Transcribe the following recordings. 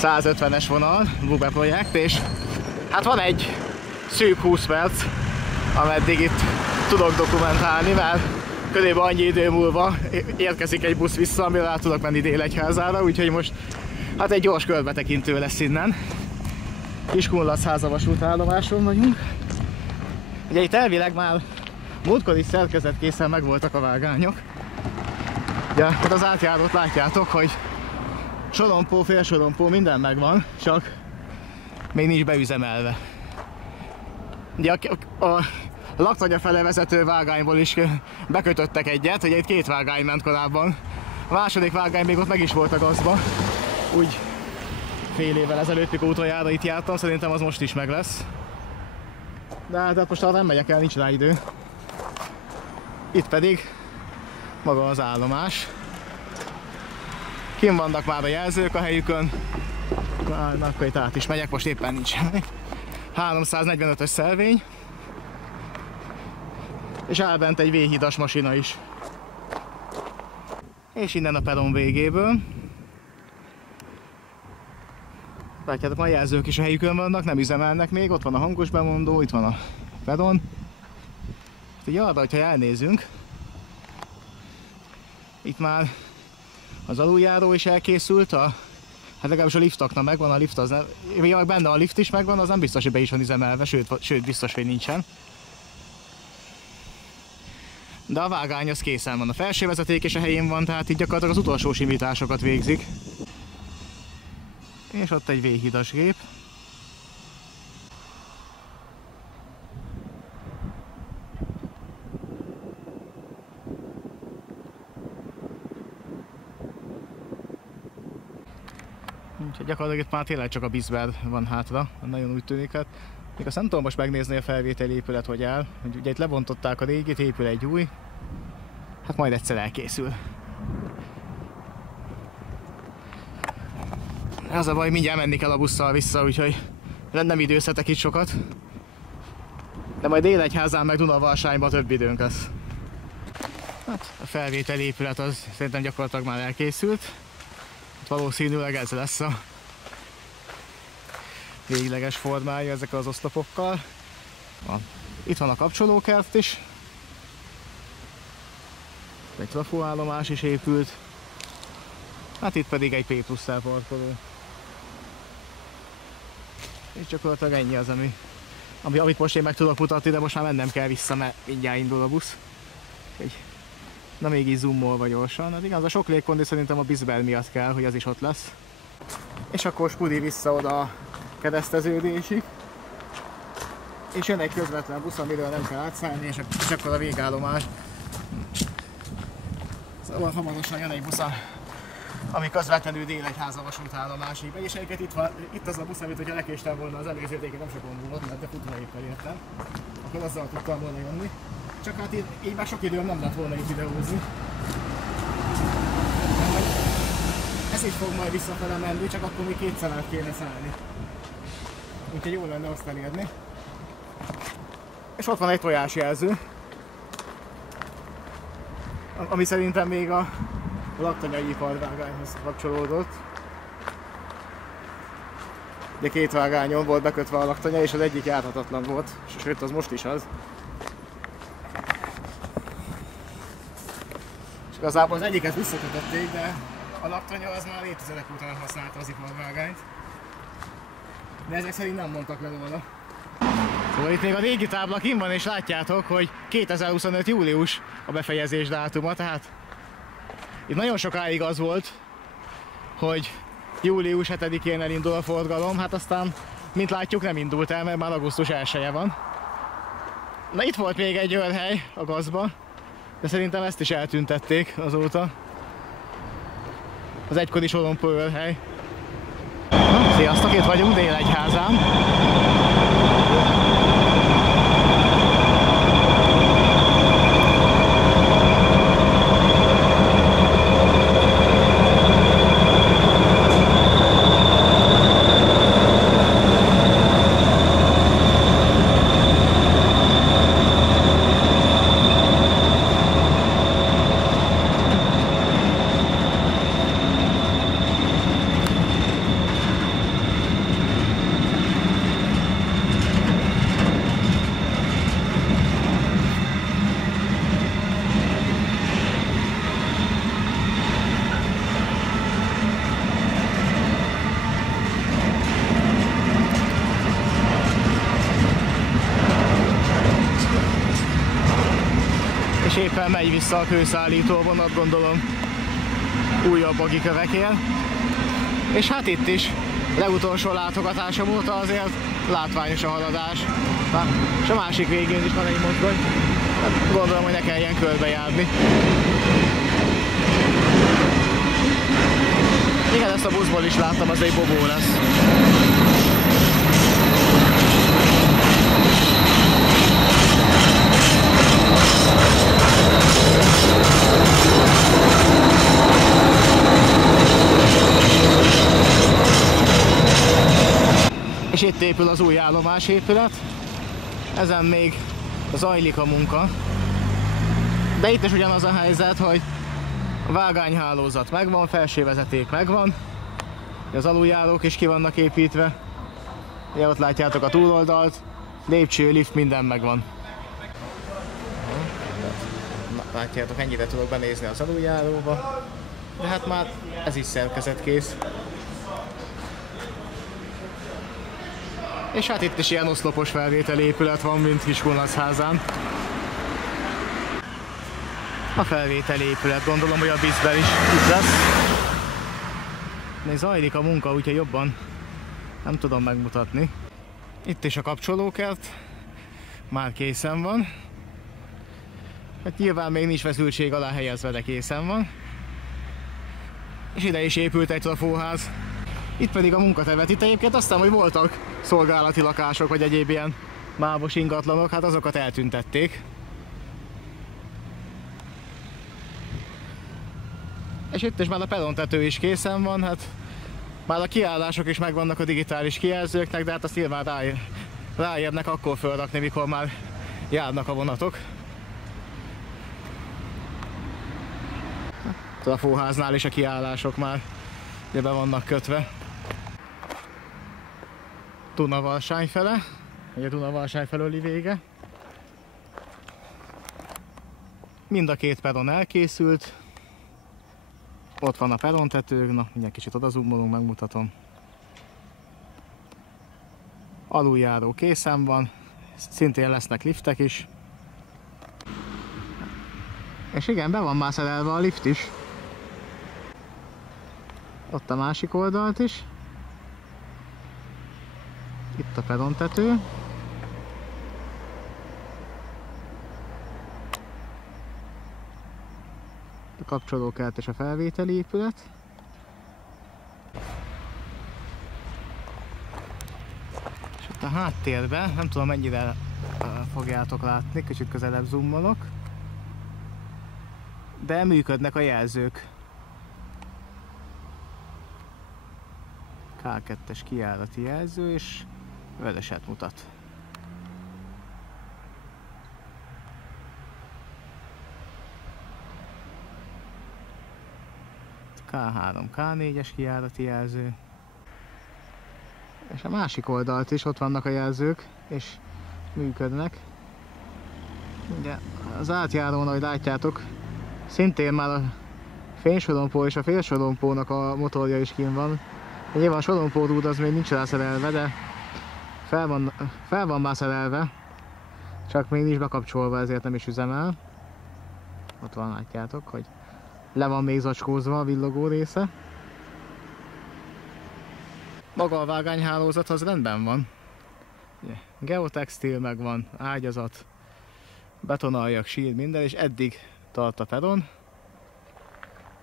150-es vonal, Bube projekt, és hát van egy szűk 20 perc, ameddig itt tudok dokumentálni, mert körülbelül annyi idő múlva érkezik egy busz vissza, amire rá tudok menni Délegyházára, úgyhogy most hát egy gyors körbetekintő lesz innen. Kiskunlachháza vasútállomáson vagyunk. Ugye itt elvileg már múltkor is szerkezetkészen megvoltak a vágányok. Ugye hát az átjárót látjátok, hogy sorompó, félsorompó, minden megvan, csak még nincs beüzemelve. Ugye a Laktanya fele vezető vágányból is bekötöttek egyet, ugye itt 2 vágány ment korábban. A második vágány még ott meg is volt a gazba. Úgy fél évvel ezelőtt, mikor utoljára itt jártam, szerintem az most is meg lesz. De hát most arra nem megyek el, nincs rá idő. Itt pedig maga az állomás. Kinn vannak már a jelzők a helyükön. Na akkor itt át is megyek, most éppen nincs. 345-ös szelvény. És áll bent egy V-hidas masina is. És innen a peron végéből. Látjátok, a jelzők is a helyükön vannak, nem üzemelnek még, ott van a hangos bemondó, itt van a peron. Ugye arra, hogyha elnézünk, itt már az aluljáró is elkészült, hát legalábbis a liftoknak megvan, a lift az nem, benne a lift is megvan, az nem biztos, hogy be is van üzemelve, sőt biztos, hogy nincsen. De a vágány az készen van, a felső vezeték és a helyén van, tehát így gyakorlatilag az utolsó simításokat végzik. És ott egy V-hidas gép. Úgyhogy gyakorlatilag itt már tényleg csak a Bisber van hátra, nagyon úgy tűnik. Hát még azt nem tudom most megnézni a felvételi épület, hogy áll. Ugye itt lebontották a régit, épül egy új. Hát majd egyszer elkészül. Az a baj, mindjárt menni kell a busszal vissza, úgyhogy nem időzhetek itt sokat. De majd Délegyházán meg Dunavalsányban több időnk lesz. Hát a felvételi épület az szerintem gyakorlatilag már elkészült. Itt valószínűleg ez lesz a végleges formája ezekkel az oszlopokkal. Itt van a kapcsolókert is. Egy trafóállomás is épült. Hát itt pedig egy P+ parkoló. És gyakorlatilag ennyi az, amit most én meg tudok mutatni, de most már mennem kell vissza, mert mindjárt indul a busz. Na még így zoomolva gyorsan. Hát igaz, a sok légkondi szerintem a Bisber miatt kell, hogy az is ott lesz. És akkor spudi vissza oda a kereszteződésig. És jön egy közvetlen busz, amiről nem kell átszállni, és akkor a végállomás. Szóval hamarosan jön egy busz, ami közvetlenül Délegyháza vasútállomásig. És egyébként itt az a busz, amit hogyha lekéstem volna az előző végén, nem sok gond volt, mert de futva éppen értem. Akkor azzal tudtam volna jönni. Csak hát így már sok időm nem lett volna itt videózni. Ez is fog majd visszafele menni, csak akkor még kétszer át kéne szállni. Úgyhogy jó lenne azt elérni. És ott van egy tojásjelző, ami szerintem még a laktanyai iparvágányhoz kapcsolódott. De 2 vágányon volt bekötve a laktanya, és az egyik járhatatlan volt, sőt az most is az. És igazából az egyiket visszakötötték, de a laktanya az már évtizedek óta nem használta az iparvágányt. De ezek szerint nem mondtak le róla. Szóval itt még a régi tábla kinn van, és látjátok, hogy 2025. július a befejezés dátuma, tehát itt nagyon sokáig az volt, hogy július 7-én elindul a forgalom, hát aztán, mint látjuk, nem indult el, mert már augusztus 1-e van. Na itt volt még egy őrhely a gazba, de szerintem ezt is eltüntették azóta. Az egykori sorompó őrhely. Sziasztok, itt vagyunk Délegyházán. szépen megy vissza a kőszállító vonat, gondolom újabb agikövekért. És hát itt is legutolsó látogatásom óta azért látványos a haladás. És a másik végén is van egy mozdony. Gondolom, hogy ne kelljen körbejárni. Igen, ezt a buszból is láttam, az egy bobó lesz. És itt épül az új állomásépület. Ezen még zajlik a munka. De itt is ugyanaz a helyzet, hogy a vágányhálózat megvan, felsővezeték megvan, az aluljárók is ki vannak építve. Ugye ott látjátok a túloldalt, lépcső, lift, minden megvan. Látjátok, ennyire tudok benézni az aluljáróba, de hát már ez is szerkezetkész. És hát itt is ilyen oszlopos felvételi épület van, mint Kiskunlachházán. A felvételi épület, gondolom, hogy a BISZ-ben is itt lesz. Még zajlik a munka, úgyhogy jobban nem tudom megmutatni. Itt is a kapcsolókert, már készen van. Hát nyilván még nincs feszültség alá helyezve, de készen van. És ide is épült egy trafóház. Itt pedig a munkaterület. Itt egyébként aztán, hogy voltak szolgálati lakások, vagy egyéb ilyen mávos ingatlanok, hát azokat eltüntették. És itt is már a perontető is készen van, hát már a kiállások is megvannak a digitális kijelzőknek, de hát azt nyilván ráérnek akkor felrakni, mikor már járnak a vonatok. A trafóháznál is a kiállások már be vannak kötve. Dunavarsány fele, ugye Dunavarsány felőli vége. Mind a két peron elkészült. Ott van a perontető, na mindjárt kicsit odazoomolunk, megmutatom. Aluljáró készen van, szintén lesznek liftek is. És igen, be van már szerelve a lift is. Ott a másik oldalt is. Itt a perontető. A kapcsolókert és a felvételi épület. És ott a háttérben, nem tudom mennyire fogjátok látni, kicsit közelebb zoomolok, de működnek a jelzők. K2-es kijárati jelző és vöröset mutat. K3, K4-es kijárati jelző. És a másik oldalt is ott vannak a jelzők, és működnek. Ugye az átjárón, ahogy látjátok, szintén már a fénysorompó és a félsorompónak a motorja is kint van. Nyilván a sorompórúd az még nincs rászerelve, de fel van már szerelve, csak még nincs bekapcsolva, ezért nem is üzemel. Ott van, látjátok, hogy le van még zacskózva a villogó része. Maga a vágányhálózat az rendben van. Geotextil megvan, ágyazat, betonaljak, sír, minden, és eddig tart a peron.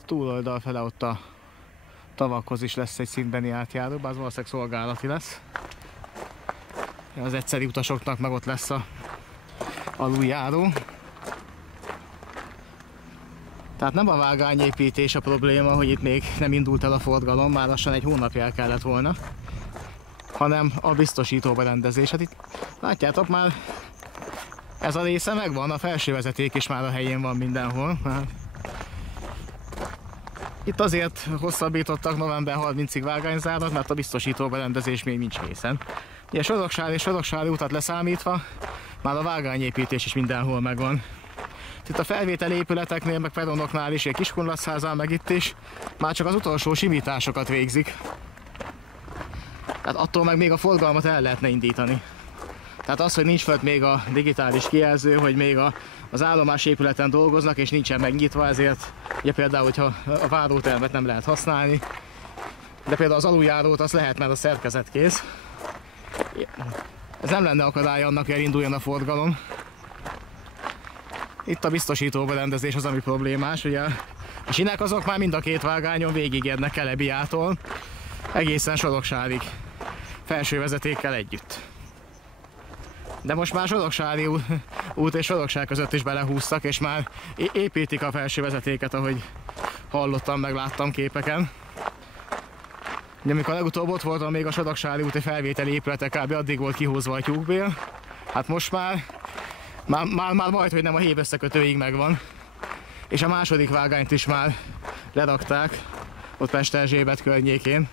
Túloldal fele ott a tavakhoz is lesz egy szintbeni átjáró, bár az valószínűleg szolgálati lesz. Az egyszeri utasoknak meg ott lesz a aluljáró. Tehát nem a vágányépítés a probléma, hogy itt még nem indult el a forgalom, már lassan egy hónapja el kellett volna, hanem a biztosító berendezés. Hát itt látjátok már, ez a része megvan, a felső vezeték is már a helyén van mindenhol. Itt azért hosszabbítottak november 30-ig vágányzárat, mert a biztosító berendezés még nincs készen. Ugye Soroksári és Soroksári utat leszámítva, már a vágányépítés is mindenhol megvan. Itt a felvételi épületeknél, meg peronoknál is, Kiskunlachházán, meg itt is, már csak az utolsó simításokat végzik. Tehát attól meg még a forgalmat el lehetne indítani. Tehát az, hogy nincs fönt még a digitális kijelző, hogy még a az állomás épületen dolgoznak és nincsen megnyitva, ezért ugye például, hogyha a várótermet nem lehet használni, de például az aluljárót azt lehet, mert a szerkezet kész. Ez nem lenne akadály annak, hogy elinduljon a forgalom. Itt a biztosítóberendezés az, ami problémás, ugye a sinek azok már mind a két vágányon végigérnek Kelebiától egészen Soroksárig, felső vezetékkel együtt. De most már Soroksári út és Sorokság között is belehúztak, és már építik a felső vezetéket, ahogy hallottam, meg láttam képeken. De amikor legutóbb ott voltam, még a Soroksári úti felvételi épülete kb. Addig volt kihúzva a tyúkbél. Hát most már majd, hogy nem a hév összekötőig megvan. És a második vágányt is már lerakták, ott Pesterzsébet környékén.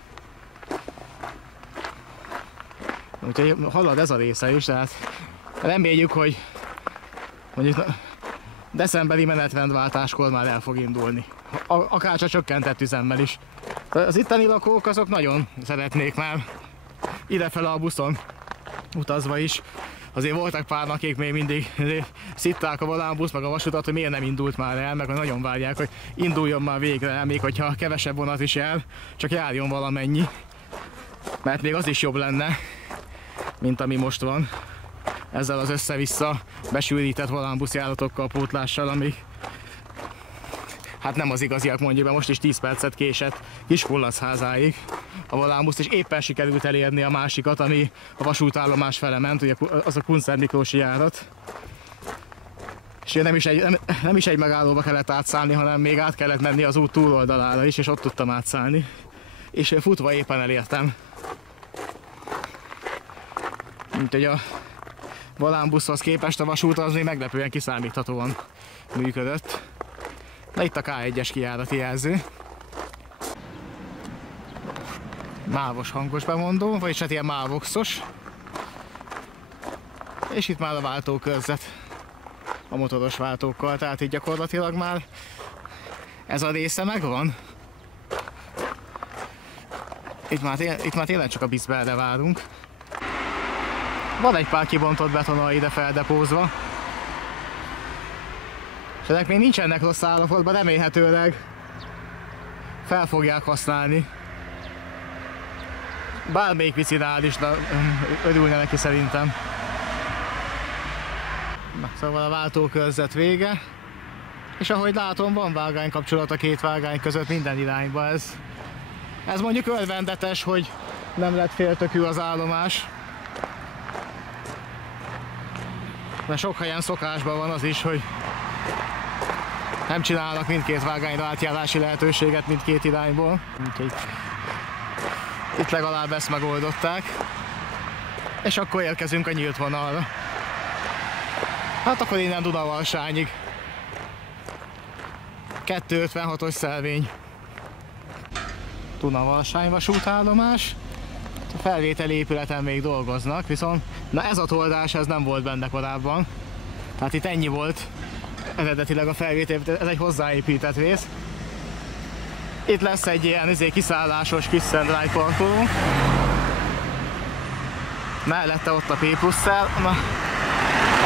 Úgyhogy halad ez a része is, tehát reméljük, hogy mondjuk decemberi menetrendváltáskor már el fog indulni. Akár csak csökkentett üzemmel is. Az itteni lakók azok nagyon szeretnék már idefele a buszon utazva is. Azért voltak pár, akik még mindig szitták a volánbusz, meg a vasutat, hogy miért nem indult már el, meg nagyon várják, hogy induljon már végre el, még hogyha kevesebb vonat is jár, csak járjon valamennyi. Mert még az is jobb lenne, mint ami most van. Ezzel az össze-vissza besűrített volánbuszjáratokkal, pótlással, amik hát nem az igaziak, mondjuk, mert most is 10 percet késett Kiskunlachházáig a volánbuszt, és éppen sikerült elérni a másikat, ami a vasútállomás fele ment, ugye az a Kunszent Miklósi járat. És nem is egy megállóba kellett átszállni, hanem még át kellett menni az út túloldalára is, és ott tudtam átszállni. És futva éppen elértem. Úgyhogy a volánbuszhoz képest a vasút az még meglepően kiszámíthatóan működött. Na itt a K1-es kijárati jelző. Mávos hangos bemondó, vagyis hát ilyen mávoxos. És itt már a váltókörzet a motoros váltókkal, tehát itt gyakorlatilag már ez a része megvan. Itt már tényleg csak a Biszberre várunk. Van egy pár kibontott betonal ide feldepózva. És ezek még nincsenek rossz állapotban, remélhetőleg fel fogják használni. Bármelyik vicinál is örülne neki szerintem. Na, szóval a váltókörzet vége. És ahogy látom, van vágánykapcsolat a két vágány között minden irányba. Ez mondjuk örvendetes, hogy nem lett féltökű az állomás. Mert sok helyen szokásban van az is, hogy nem csinálnak mindkét vágányra átjárási lehetőséget mindkét irányból. Úgyhogy itt legalább ezt megoldották. És akkor érkezünk a nyílt vonalra. Hát akkor innen Dunavalsányig. 256-os szelvény. Dunavalsány vasútállomás. A felvételi épületen még dolgoznak, viszont na ez a toldás ez nem volt benne korábban. Tehát itt ennyi volt eredetileg a felvétel, ez egy hozzáépített rész. Itt lesz egy ilyen kiszállásos kis Szendráj parkoló. Mellette ott a P+-szel. Na,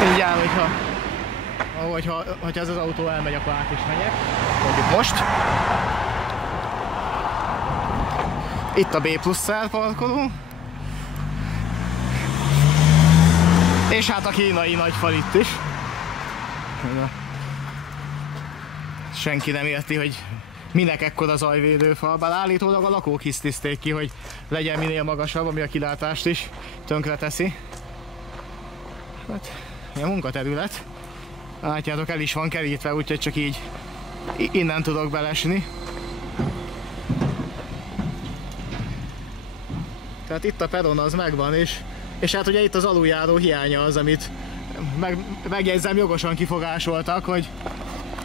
mindjárt, hogyha ez az autó elmegy, akkor át is megyek. Mondjuk most. Itt a B+-szel parkoló. És hát a kínai nagyfal itt is. Senki nem érti, hogy minek ekkora zajvédőfal, bár állítólag a lakók hisztizték ki, hogy legyen minél magasabb, ami a kilátást is tönkre teszi. Hát, ilyen munkaterület. Látjátok, el is van kerítve, úgyhogy csak így innen tudok belesni. Tehát itt a peron az megvan, és hát ugye itt az aluljáró hiánya az, amit megjegyzem, jogosan kifogásoltak, hogy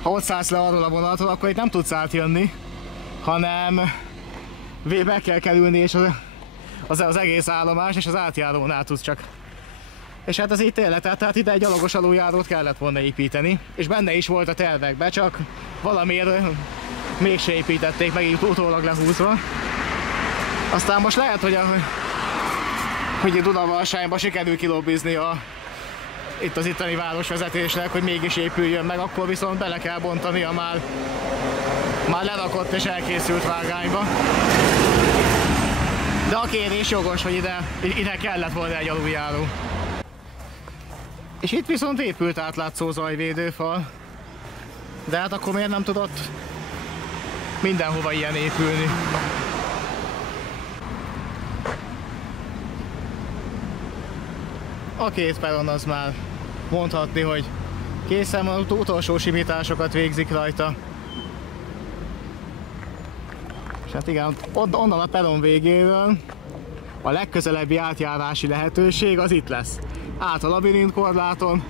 ha ott szállsz le arról a vonatról, akkor itt nem tudsz átjönni, hanem be kell kerülni, és az egész állomás, és az átjárónál tudsz csak. És hát ez így tényleg, tehát ide egy gyalogos aluljárót kellett volna építeni, és benne is volt a tervekben, csak valamiért mégse építették meg, így utólag lehúzva. Aztán most lehet, hogy a Dunavalsányba sikerül kilobbizni itt az itteni városvezetésnek, hogy mégis épüljön meg, akkor viszont bele kell bontani a már lerakott és elkészült vágányba. De a kérés jogos, hogy ide kellett volna egy aluljáró. És itt viszont épült átlátszó zajvédőfal. De hát akkor miért nem tudott mindenhova ilyen épülni? A két peron az már mondhatni, hogy készen van, utolsó simításokat végzik rajta. És hát igen, onnan a peron végéről a legközelebbi átjárási lehetőség az itt lesz. Át a labirintkorláton.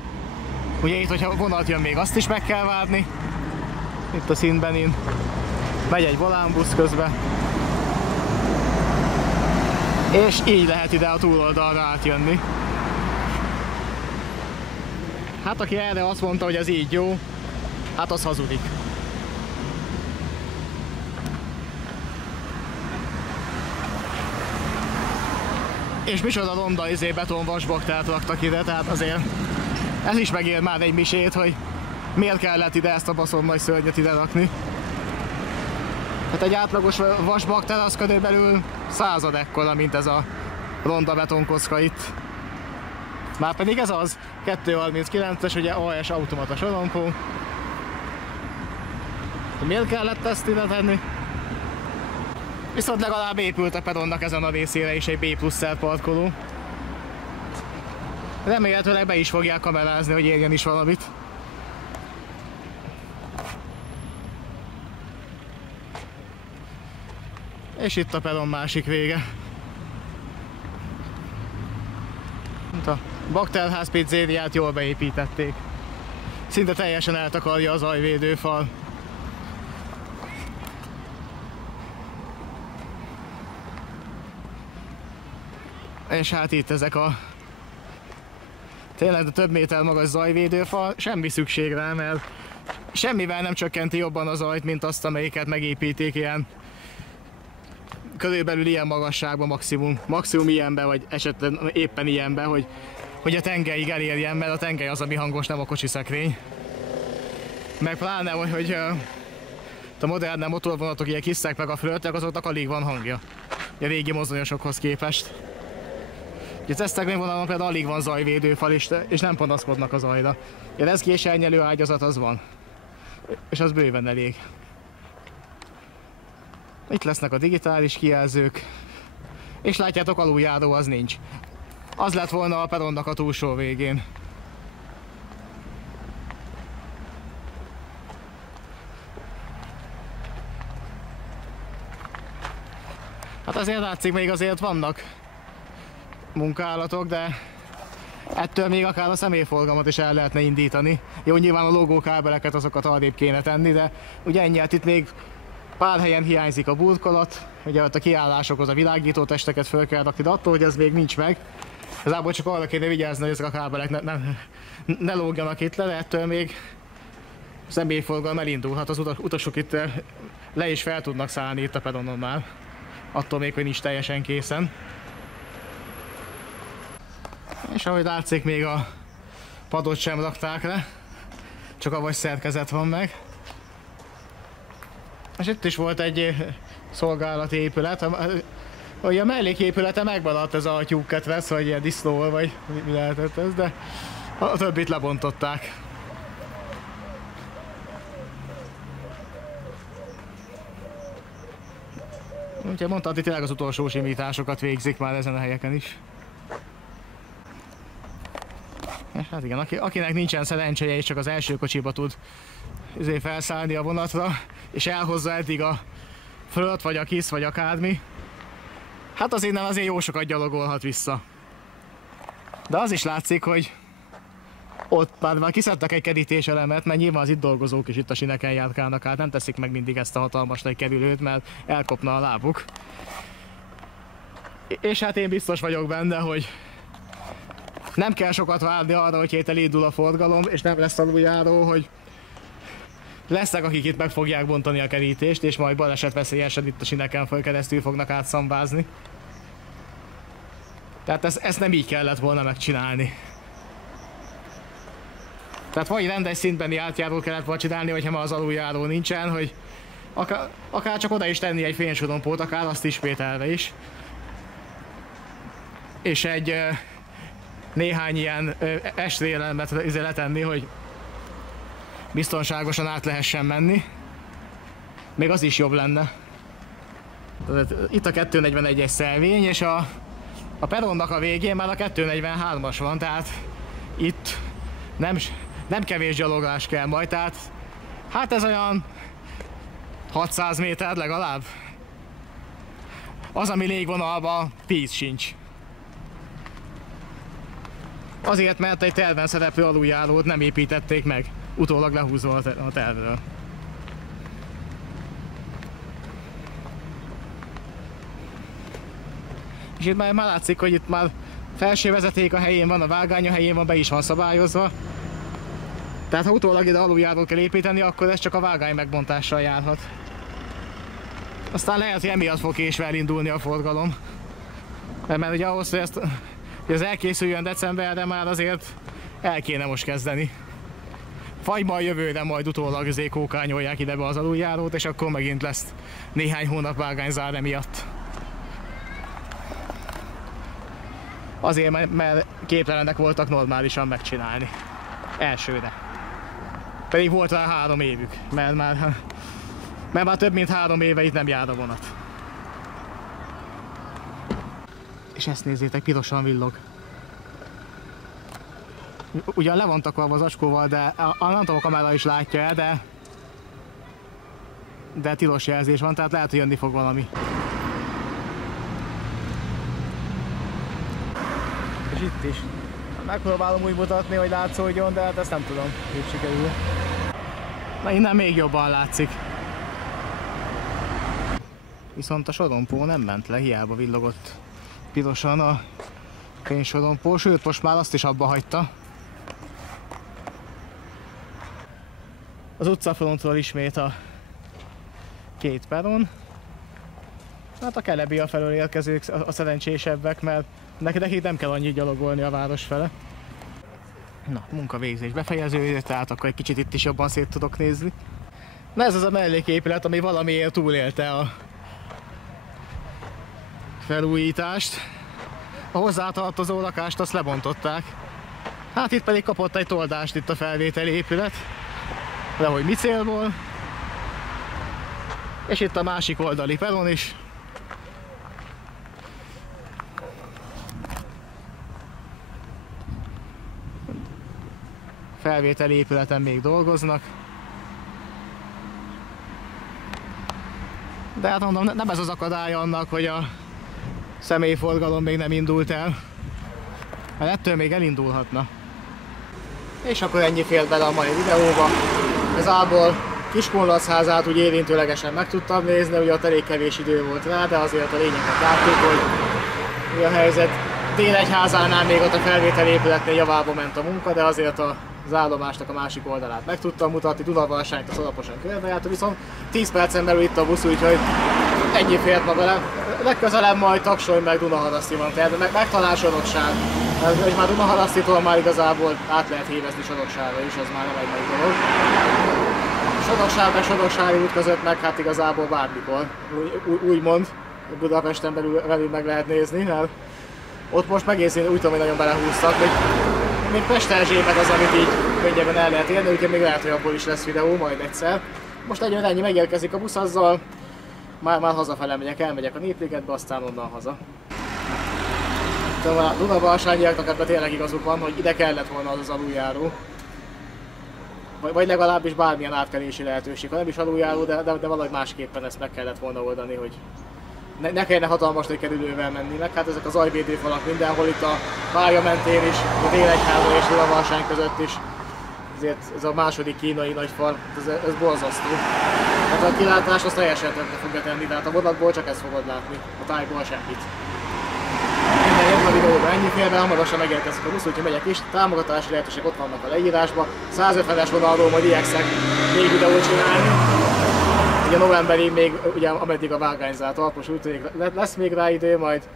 Ugye itt, hogyha vonat jön, még azt is meg kell várni. Itt a Szintbenin. Megy egy volánbusz közben. És így lehet ide a túloldalra átjönni. Hát aki erre azt mondta, hogy ez így jó, hát az hazudik. És micsoda ronda betonvasbaktert raktak ide, tehát azért ez is megér már egy misét, hogy miért kellett ide ezt a baszom nagy szörnyet ide rakni. Hát egy átlagos vasbakter az körülbelül 100 ekkora, mint ez a ronda betonkocka itt. Márpedig ez az 239-es, ugye AS automata sorompó. Miért kellett ezt ide tenni? Viszont legalább épült a peronnak ezen a részére is egy B+-szer parkoló. Remélhetőleg be is fogják kamerázni, hogy érjen is valamit. És itt a peron másik vége. A bakterház pizzériát jól beépítették. Szinte teljesen eltakarja a zajvédőfal. És hát itt ezek a tényleg több méter magas zajvédőfal, semmi szükség rá, mert semmivel nem csökkenti jobban a zajt, mint azt, amelyiket megépítik ilyen körülbelül ilyen magasságban maximum ilyenbe, vagy esetleg éppen ilyenbe, hogy a tengelyig elérjen, mert a tengely az, ami hangos, nem a kocsiszekrény. Meg pláne, hogy a modern motorvonatok ilyen kiszek meg a flörtek, azoknak alig van hangja. A régi mozdonyosokhoz képest. A teszteknél vonalon például alig van zajvédőfal, és nem panaszkodnak a zajra. A rezgés elnyelő ágyazat az van. És az bőven elég. Itt lesznek a digitális kijelzők. És látjátok, aluljáró az nincs. Az lett volna a peronnak a túlsó végén. Hát azért látszik, még azért vannak munkálatok, de ettől még akár a személyforgalmat is el lehetne indítani. Jó, nyilván a logókábeleket azokat arrébb kéne tenni, de ugye ennyi, hát itt még pár helyen hiányzik a burkolat, ugye ott a kiállásokhoz a világító testeket föl kell rakni, de attól, hogy ez még nincs meg, igazából csak arra kéne vigyázni, hogy ezek a kábelek ne lógjanak itt le, de ettől még személyforgalom elindulhat, az utasok itt le is fel tudnak szállni itt a peronon már, attól még, hogy nincs teljesen készen. És ahogy látszik, még a padot sem rakták le, csak a vasszerkezet van meg. És itt is volt egy szolgálati épület, hogy a melléképülete megmaradt, ez a tyúkketrec, vagy ilyen disznó, vagy mi lehetett ez, de a többit lebontották. Úgyhogy mondtad, hogy tényleg az utolsó simításokat végzik már ezen a helyeken is. És hát igen, akinek nincsen szerencséje és csak az első kocsiba tud felszállni a vonatra, és elhozza eddig a föld, vagy a KISZ, vagy akármi, hát az innen azért jó sokat gyalogolhat vissza. De az is látszik, hogy ott már kiszedtek egy kerítéselemet, mert nyilván az itt dolgozók is itt a sineken járkálnak át, nem teszik meg mindig ezt a hatalmas nagy kerülőt, mert elkopna a lábuk. És hát én biztos vagyok benne, hogy nem kell sokat várni arra, hogy itt elindul a forgalom, és nem lesz aluljáró, hogy lesznek, akik itt meg fogják bontani a kerítést, és majd balesetveszélyesen itt a sineken keresztül fognak átszambázni. Tehát ezt nem így kellett volna megcsinálni. Tehát vagy rendes szintbeni átjárót kellett volna csinálni, hogyha már az aluljáró nincsen, hogy akár csak oda is tenni egy fénysorompót, akár azt ismételve is. És egy néhány ilyen estrélelmet letenni, hogy biztonságosan át lehessen menni. Még az is jobb lenne. Itt a 241-es szelvény, és a peronnak a végén már a 243-as van, tehát itt nem kevés gyaloglás kell majd, tehát hát ez olyan 600 méter legalább. Az, ami légvonalban 10 sincs. Azért, mert egy terven szereplő aluljárót nem építették meg, utólag lehúzva a tervről. És itt már látszik, hogy itt már felső vezeték a helyén van, a vágány a helyén van, be is van szabályozva. Tehát ha utólag ide aluljárót kell építeni, akkor ez csak a vágány megbontással járhat. Aztán lehet, hogy emiatt fog késve elindulni a forgalom. Mert ugye ahhoz, hogy ez elkészüljön decemberre, már azért el kéne most kezdeni. Fagyban jövőre majd utólag kókányolják ide be az aluljárót, és akkor megint lesz néhány hónap vágányzár emiatt. Azért, mert képtelenek voltak normálisan megcsinálni. Elsőre. Pedig volt rá 3 évük, mert már több mint 3 éve itt nem jár a vonat. És ezt nézzétek, pirosan villog. Ugyan le van takarva az acskóval, de nem tudom, a kamera is látja el, de tilos jelzés van, tehát lehet, hogy jönni fog valami. És itt is. Megpróbálom úgy mutatni, hogy látszódjon, de hát ezt nem tudom, hogy sikerül. Na, innen még jobban látszik. Viszont a sorompó nem ment le, hiába villogott pirosan a fénysorompó, sőt most már azt is abba hagyta. Az utcafrontról ismét a 2 peron. Hát a Kelebia felől érkezők a szerencsésebbek, mert nekik nem kell annyit gyalogolni a város fele. Na, munkavégzés befejeződött, tehát akkor egy kicsit itt is jobban szét tudok nézni. Na, ez az a melléképület, ami valamiért túlélte a felújítást. A hozzátartozó lakást azt lebontották. Hát itt pedig kapott egy toldást itt a felvételi épület. De hogy mi célból. És itt a másik oldali peron is. Felvételi épületen még dolgoznak. De hát mondom, nem ez az akadálya annak, hogy a személyforgalom még nem indult el. Mert ettől még elindulhatna. És akkor ennyi fér bele a mai videóba. Igazából Kiskunlachházát úgy érintőlegesen meg tudtam nézni, ugye ott elég kevés idő volt rá, de azért a lényeget láttuk, hogy mi a helyzet. Délegyházánál még ott a felvételi épületnél javába ment a munka, de azért az állomásnak a másik oldalát meg tudtam mutatni, Dunavarsányt azt alaposan körbejártam, viszont 10 percen belül itt a busz, úgyhogy ennyi fért maga le. Legközelebb majd Taksony meg Dunaharaszti van, tehát megtalál Sorokság. Hogy már Dunaharasztitól már igazából át lehet hévezni Sorokságra is, az már nem egy nagy dolog. Sorokság meg Soroksági út között meg hát igazából bármikor, úgymond Budapesten belül meg lehet nézni, mert ott most megint úgy tudom, hogy nagyon belehúztak, még Pesterzsébet az, amit így könnyebben el lehet érni, úgyhogy még lehet, hogy abból is lesz videó majd egyszer. Most egyébként ennyi, megérkezik a busz, azzal már hazafele megyek, elmegyek a Népligetbe, aztán onnan haza. A Dunavarságiaknak ebben tényleg igazuk van, hogy ide kellett volna az aluljáró. Vagy legalábbis bármilyen átkelési lehetőség, ha nem is aluljáró, de valahogy másképpen ezt meg kellett volna oldani, hogy ne kellene hatalmas nagy kerülővel menni, meg hát ezek az ajvédő falak mindenhol, itt a pálya mentén is, a Délegyháza és Dunavarsány között is. Ezért ez a második kínai nagyfal, ez borzasztó. Hát a kilátás azt teljesen tönkre fogja tenni, tehát a vonatból csak ezt fogod látni, a tájból semmit. Minden jön a videóban ennyi félben, hamarosan megérkezik a busz, úgyhogy megyek is. Támogatási lehetőség ott vannak a leírásban. 150-es vonalról majd igyekszek még videót csinálni. Ugye novemberig még, ugye ameddig a vágányzár tart, most úgy tűnik lesz még rá idő, majd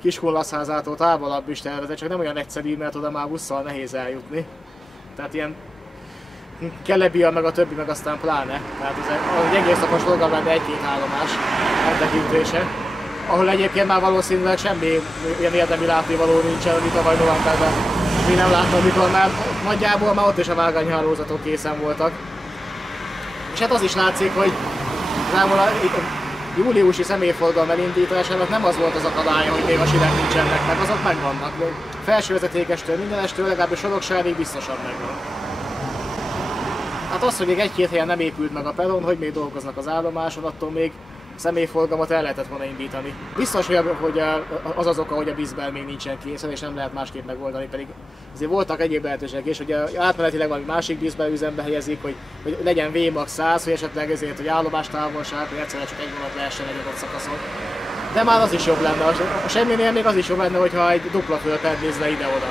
Kiskunlachházától távolabb is tervezett, csak nem olyan egyszerű, mert oda már busszal nehéz eljutni. Tehát ilyen Kelebia meg a többi, meg aztán pláne. Tehát ez egy egész napos forgalom lenne egy-két állomás eltekintése. Ahol egyébként már valószínűleg semmi ilyen érdemi látnivaló nincsen, amit tavaly novemberben mi nem láttam, mikor már nagyjából már ott is a vágányhálózatok készen voltak. És hát az is látszik, hogy a júliusi személyforgalom elindításának nem az volt az akadálya, hogy még a sírek nincsenek meg, azok megvannak. Felsővezetékestől mindenestől legalábbis Soroksárig biztosan megvan. Hát az, hogy még egy-két helyen nem épült meg a peron, hogy még dolgoznak az állomáson, attól még személyforgalmat el lehetett volna indítani. Biztos, hogy az az oka, hogy a Bisbel még nincsen készen, és nem lehet másképp megoldani, pedig azért voltak egyéb lehetőségek is, hogy átmenetileg valami másik Bisbel üzembe helyezik, hogy legyen VMAX 100, hogy esetleg ezért, hogy állomástávolság, hogy egyszerűen csak egy vonat lehessen egy adott szakaszon. De már az is jobb lenne, a semminél még az is jobb lenne, hogyha egy dupla fölped nézne ide-oda.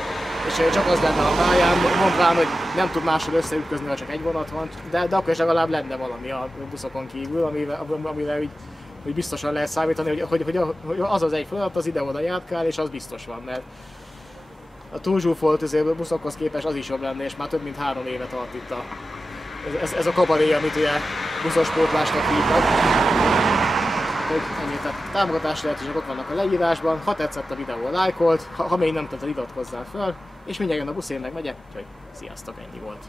És csak az lenne a pályán, mondván, hogy nem tud máshol összeütközni, ha csak egy vonat van, de akkor is legalább lenne valami a buszokon kívül, amivel úgy biztosan lehet számítani, hogy az egy feladat, az ide-oda járkál, és az biztos van, mert a túlzsúfolt azért buszokhoz képest az is jobb lenne, és már több mint 3 éve tart itt ez a kabaré, amit ugye buszos pótlásnak hívnak. Tehát támogatási lehetőségek ott vannak a leírásban, ha tetszett a videó, lájkolt, ha még nem tetted, iratkozzál fel, és mindjárt jön a busz, én meg megyek, úgyhogy sziasztok, ennyi volt.